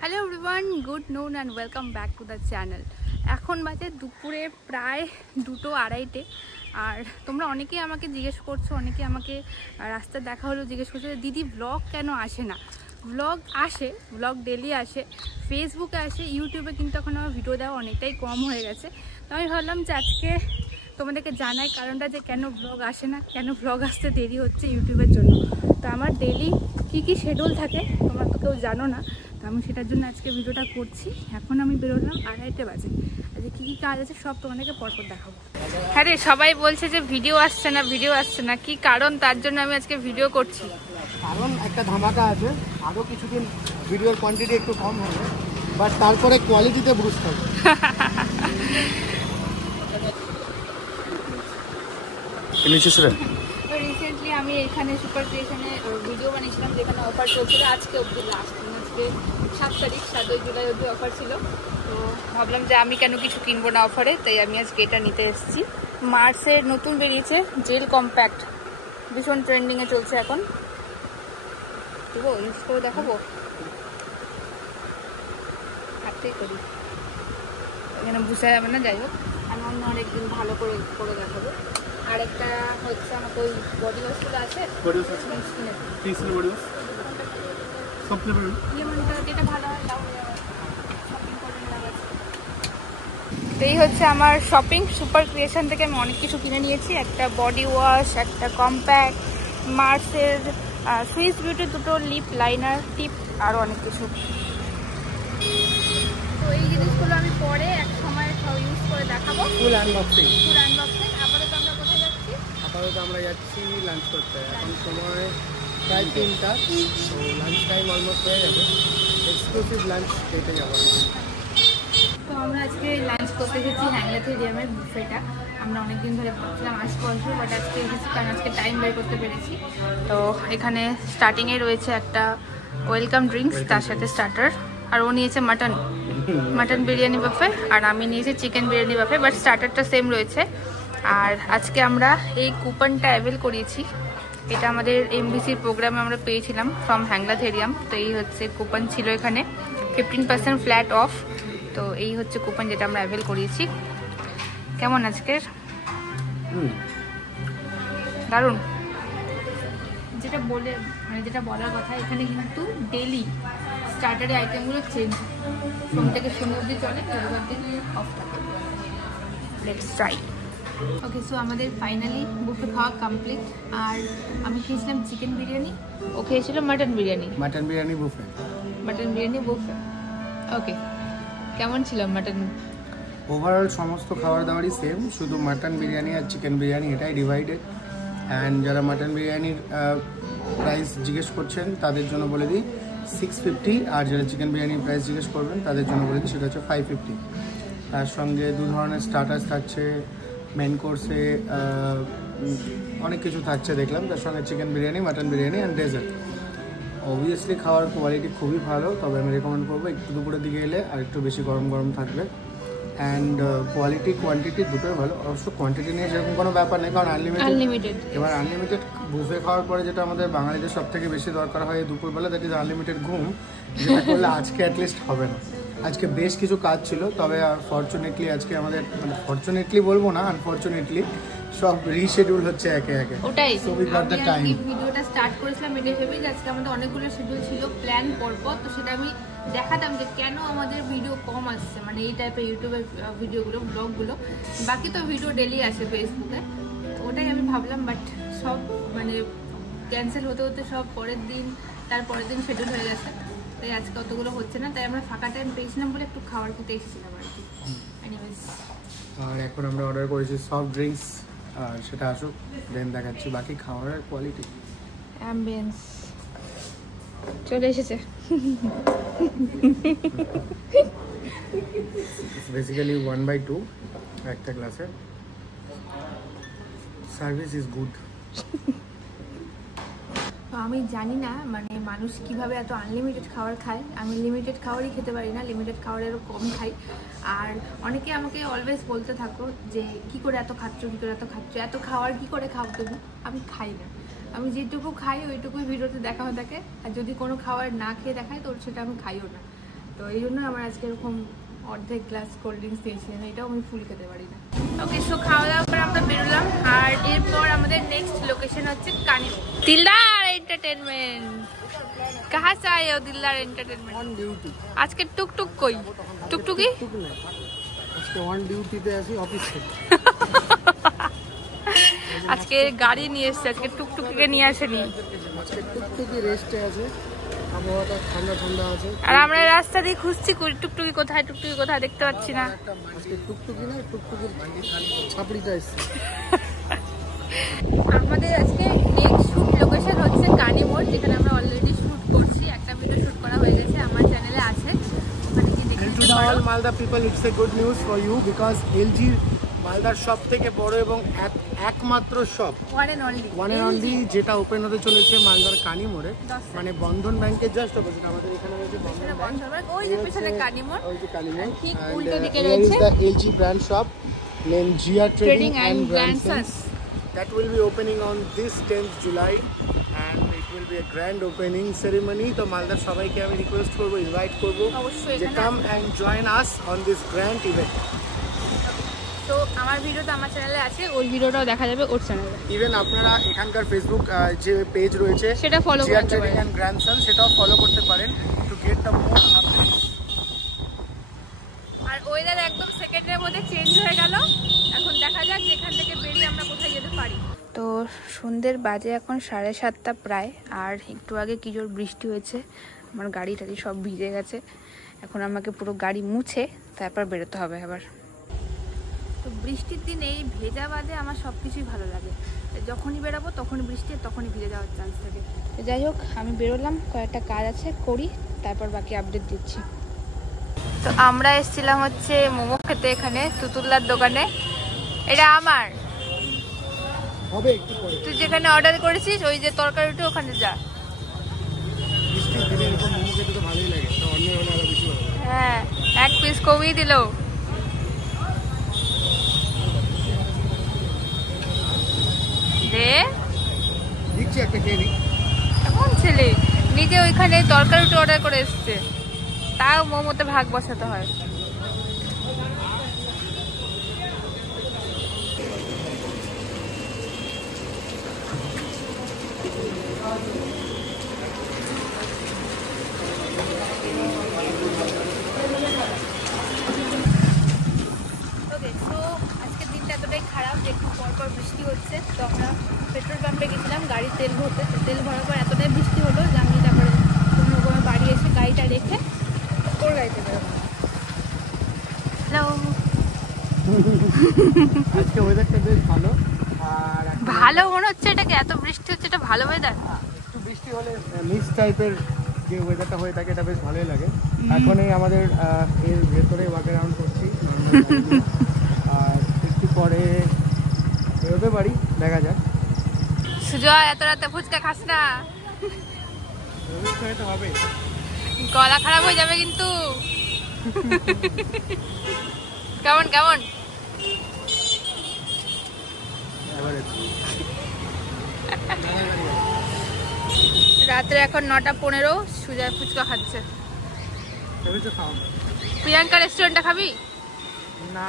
Hello everyone, good নুন and welcome back to the channel. এখন বাজে দুপুরে প্রায় 2:30 আর তোমরা অনেকেই আমাকে জিজ্ঞেস করছো, অনেকে আমাকে রাস্তা দেখা হলেও জিজ্ঞেস করছো যে দিদি ব্লগ কেন আসে না। ব্লগ আসে, ব্লগ ডেলি আসে, ফেসবুকে আসে, ইউটিউবে কিন্তু এখন আমার ভিডিও দেওয়া অনেকটাই কম হয়ে গেছে। তো আমি ভাবলাম যে আজকে তোমাদেরকে জানাই কারণটা যে কেন ব্লগ আসে না, কেন ব্লগ আসতে দেরি হচ্ছে ইউটিউবের জন্য। তো আমার ডেলি কী শিডিউল থাকে তোমরা তো কেউ জানো না, তো আমি সেটার জন্য আজকে ভিডিওটা করছি। এখন আমি বেরোলাম 2:30 বাজে, আজকে কী কাজ আছে সব তোমাদেরকে পরপর দেখাবো। হ্যাঁ রে, সবাই বলছে যে ভিডিও আসছে না, ভিডিও আসছে না, কি কারণ তার জন্য আমি আজকে ভিডিও করছি। কারণ একটা ধামাকা আছে, আরও কিছুদিন ভিডিওর কোয়ান্টিটি একটু কম হবে, বাট তারপরে কোয়ালিটিতে বুস্ট হবে। রিসেন্টলি আমি এখানে সুপার ক্রিয়েশনে ভিডিও বানিয়েছিলাম, যেখানে অফার চলছিল আজকে অবধি, লাস্ট আজকে 7 তারিখ, 7 জুলাই অবধি অফার ছিল। তো ভাবলাম যে আমি কেন কিছু কিনবো না অফারে, তাই আমি আজকে এটা নিতে এসেছি। মার্সের নতুন বেরিয়েছে জেল কম্প্যাক্ট, ভীষণ ট্রেন্ডিংয়ে চলছে এখন। দেবো ইউজ করে দেখাবো, হাতেই করি, এখানে বুঝা যাবে না। যাই হোক, আমি অন্য আরেকদিন ভালো করে করে দেখাবো। আর একটা হচ্ছে আমাকে ওই বডি ওয়াশগুলো আছে, যেটা ভালো হয় এই হচ্ছে আমার শপিং। সুপার ক্রিয়েশন থেকে আমি অনেক কিছু কিনে নিয়েছি, একটা বডি ওয়াশ, একটা কম্প্যাক্ট, মার্সের সুইস বিউটি দুটো লিপ লাইনার, টিপ, আরও অনেক কিছু। তো এই জিনিসগুলো আমি পরে এক সময় সব ইউজ করে দেখাবো। ফুল আনবক্সিং। আপাতত আমরা কোথায় যাচ্ছি? আপাতত আমরা যাচ্ছি লাঞ্চ করতে। এখন সময় প্রায় 3টা, তো লাঞ্চ টাইম অলমোস্ট হয়ে যাবে। এক্সক্লুসিভ লাঞ্চ খেতে যাবো। তো আমরা আজকে লাঞ্চ করতে এসেছি হ্যাংলা থেরিয়ামের বুফেটা। আমরা অনেকদিন ধরে ভাবছিলাম আসবো, বাট আজকে এসেছি কারণ আজকে টাইম বের করতে পেরেছি। তো এখানে স্টার্টিংয়ে রয়েছে একটা ওয়েলকাম ড্রিঙ্কস, তার সাথে স্টার্টার, আর ও নিয়েছে মাটন বিরিয়ানি বাফে, আর আমি নিয়েছি চিকেন বিরিয়ানি বাফে, বাট স্টার্টারটা সেম রয়েছে। আর আজকে আমরা এই কুপনটা অ্যাভেল করিয়েছি, এটা আমাদের এমবিসির প্রোগ্রামে আমরা পেয়েছিলাম ফ্রম হ্যাংলা থেরিয়াম। তো এই হচ্ছে কুপন ছিল এখানে, 15% ফ্ল্যাট অফ। তো এই হচ্ছে কুপন যেটা আমরা অ্যাভেল করিয়েছি। কেমন আজকের? দারুণ। যেটা বলার কথা, এখানে কিন্তু ডেলি স্টার্টারের আইটেমগুলো চেঞ্জ, সোম থেকে শনি অবধি চলে, রবিবার দিন অফ থাকে। Let's try. ওকে, সো আমাদের ফাইনালি বুফে খাওয়া কমপ্লিট। আর আমি খেয়েছিলাম চিকেন বিরিয়ানি, ও খেয়েছিল মাটন বিরিয়ানি বুফে। ওকে, কেমন ছিল মাটন? ওভারঅল সমস্ত খাবার দাবারই সেম, শুধু মাটন বিরিয়ানি আর চিকেন বিরিয়ানি এটাই ডিভাইডেড। অ্যান্ড যারা মাটন বিরিয়ানির প্রাইস জিজ্ঞেস করছেন তাদের জন্য বলে দিই 650, আর যারা চিকেন বিরিয়ানির প্রাইস জিজ্ঞেস করবেন তাদের জন্য বলে দিই সেটা হচ্ছে 550। তার সঙ্গে 2 ধরনের স্টার্টার্স থাকছে, মেন কোর্সে অনেক কিছু থাকছে দেখলাম, তার সঙ্গে chicken biryani, mutton biryani and dessert. Obviously খাওয়ার কোয়ালিটি খুবই ভালো, তবে আমি রেকমেন্ড করবো একটু দুপুরের দিকে এলে আর একটু বেশি গরম গরম থাকবে। অ্যান্ড কোয়ালিটি কোয়ান্টিটি দুটোই ভালো। অবশ্য কোয়ান্টিটি নিয়ে সেরকম কোনো ব্যাপার নেই, কারণ আনলিমিটেড। এবার আনলিমিটেড বুফে খাওয়ার পরে যেটা আমাদের বাঙালিদের সব থেকে বেশি দরকার হয় দুপুরবেলা, দ্যাট ইজ আনলিমিটেড ঘুম, যেটা করলে আজকে অ্যাটলিস্ট হবে না। আজকে বেশ কিছু কাজ ছিল, তবে ফরচুনেটলি আজকে আমাদের, মানে ফরচুনেটলি বলবো না, আনফরচুনেটলি সব রিশিডিউল হচ্ছে একে একে। ওটাই so we got the time. ভিডিওটা স্টার্ট করেছিলাম এটা ভেবে যে আজকে আমাদের অনেকগুলো শিডিউল ছিল প্ল্যান পরপর, তো সেটা আমি দেখাতাম যে কেন আমাদের ভিডিও কম আসছে, মানে এই টাইপের ইউটিউবের ভিডিওগুলো, ব্লগগুলো। বাকি তো ভিডিও ডেলি আসে ফেসবুকে, ওটাই আমি ভাবলাম, বাট সব মানে ক্যান্সেল হতে হতে সব তার পরের দিন শিডিউল হয়ে গেছে, তাই আজকে অতগুলো হচ্ছে না। তাই আমরা ফাঁকা টাইম পেয়েছিলাম বলে একটু খাবার খেতে এসেছিলাম আর কি। এনিওয়েজ, আর এখন আমরা অর্ডার করেছি সফট ড্রিঙ্কস, আর সেটা আসুক দেন দেখাচ্ছি বাকি খাবারের কোয়ালিটি। অ্যাম্বিয়েন্স চলে এসেছে। বেসিক্যালি 1/2 একটা গ্লাসে। Service is good. আমি জানি না মানে মানুষ কিভাবে এত আনলিমিটেড খাবার খায়। আমি লিমিটেড খাবারই খেতে পারি না, লিমিটেড খাবারেরও কম খাই। আর অনেকে আমাকে অলওয়েজ বলতে থাকো যে কী করে এত খাচ্ছ, এত খাবার কী করে খাও তুমি? আমি খাই না, আমি যেটুকু খাই ওইটুকুই ভিডিওতে দেখানো থাকে। আর যদি কোনো খাবার না খেয়ে দেখায় তো সেটা আমি খাইও না। তো এই জন্য আমার আজকে এরকম অর্ধেক গ্লাস কোল্ড ড্রিঙ্কস দিয়েছিলেন, এটাও আমি ফুল খেতে পারি না। ওকে, সো খাওয়া দাওয়া করে আমরা বেরোলাম, আর এরপর আমাদের নেক্সট লোকেশন হচ্ছে কানিমোর। দিলদার এন্টারটেনমেন্ট, কাহা से आए हो दिलदार एंटरटेनमेंट? On duty. আজকে টুকটুক কই? টুকটুকি আজকে অন ডিউটিতে আছি অফিস থেকে। আজকে গাড়ি নিয়ে এসেছে, আজকে টুকটুকিকে নিয়ে আসেনি। আজকে টুকটুকি রেস্টে আছে, আবহাওয়াটা ঠান্ডা ঠান্ডা আছে। আর আমরা রাস্তা দিয়ে খুঁজছি টুকটুকি কোথায়, টুকটুকি কোথায়, দেখতে পাচ্ছি না। আজকে টুকটুকি না, টুকটুকির ছাপড়িটা এসছে। আমাদের আজকে নেক্সট শুট লোকেশন হচ্ছে কানিমোর, যেখানে আমরা অলরেডি শুট করছি। একটা ভিডিও শুট করা হয়ে গেছে, আমার চ্যানেলে আছে, ওখানে কি দেখে And to নিতে all পারো। Malda people, it's a good news for you because LG মালদার সব থেকে বড় এবং একমাত্র শপ ওয়ান এন্ড অনলি যেটা ওপেন হতে চলেছে মালদার কানিমোড়ে, মানে বন্ধন ব্যাংকের জাস্ট অপোজিট। আমাদের এখানে রয়েছে বন্ধন ব্যাংক, ওই যে পিছনে কানিমোর, ওই যে কানিমোর, ঠিক and উল্টো দিকে here রয়েছে is the LG brand shop named GR Trading and Grandsons. That will be opening on this 10th July and it will be a grand opening ceremony. তো মালদার সবাইকে আমি রিকোয়েস্ট করব, ইনভাইট করব যে come and join us on this grand event. তো আমার ভিডিওটা আমার চ্যানেলে আছে, ওই ভিডিওটাও দেখা যাবে ওর চ্যানেলে। ইভেন আপনারা এখানকার ফেসবুক যে পেজ রয়েছে সেটা ফলো GR করতে Trading পারেন, and Grandsons, সেটাও ফলো করতে পারেন to get the more updates. আর ওয়েদার একদম সেকেন্ডের মধ্যে চেঞ্জ হয়ে গেল, এখন দেখা যাক যে এখান থেকে বেরিয়ে আমরা কোথায় যেতে পারি। তো সন্ধ্যের বাজে এখন 7:30 প্রায়, আর একটু আগে কি জোর বৃষ্টি হয়েছে, আমার গাড়ি টাড়ি সব ভিজে গেছে। এখন আমাকে পুরো গাড়ি মুছে তারপর বেরোতে হবে আবার। তো বৃষ্টির দিনে এই ভেজা বাদে আমার সব কিছুই ভালো লাগে, যখনই বেরোবো তখনই বৃষ্টি, তখনই ভিজে যাওয়ার চান্স থাকে। তো যাই হোক, আমি বেরোলাম, কয়েকটা কাজ আছে করি, তারপর বাকি আপডেট দিচ্ছি। তো আমরা এসেছিলাম হচ্ছে মোমো খেতে এখানে তুতুল্লার দোকানে। এটা আমার হবে একটু পরে, তুই যেখানে অর্ডার করেছিস ওই যে তরকারিটা, ওখানে যা। বৃষ্টির দিনে এরকম মোমো খেতে তো ভালোই লাগে, তো অন্য হলে আরো বেশি ভালো লাগে। হ্যাঁ, এক পিস কমিয়ে দিল। দে দিচ্ছি একটা, খেয়ে নিই। এমন ছেলে, নিজে ওইখানে তরকারিটা অর্ডার করে এসছে, তাও মোমোতে ভাগ বসাতে হয়। ওকে, সো আজকের দিনটা এতটাই খারাপ যে একটু পরপর বৃষ্টি হচ্ছে। তো আমরা পেট্রোল পাম্পে গেছিলাম গাড়ি তেল ভরতে, তেল ভরার পর এতটাই বৃষ্টি হলো যে আমি তারপরে কোনো রকমের বাড়ি এসে গাড়িটা রেখে ওর গাড়িতে বেরোবো। হ্যালো, আজকে ওয়েদারটা বেশ ভালো, আর ভালো মনে হচ্ছে এটাকে, এত বৃষ্টি হচ্ছে, এটা ভালো ওয়েদার। একটু বৃষ্টি হলে মিক্স টাইপের যে ওয়েদারটা হয়ে থাকে এটা বেশ ভালোই লাগে। এখন এই আমাদের এর ভেতরে ওয়াক অ্যারাউন্ড করছি, আর একটু পরে বেরোতে পারি, দেখা যাক। সুজয়, এত রাতে ফুচকা খাস না, তো হবে, গলা খারাপ হয়ে যাবে কিন্তু। কেমন কেমন এবারে রাত্রে এখন 9:15, সুজয় ফুচকা খাচ্ছে। তো খাও প্রিয়াঙ্কা রেস্টুরেন্টে খাবি না।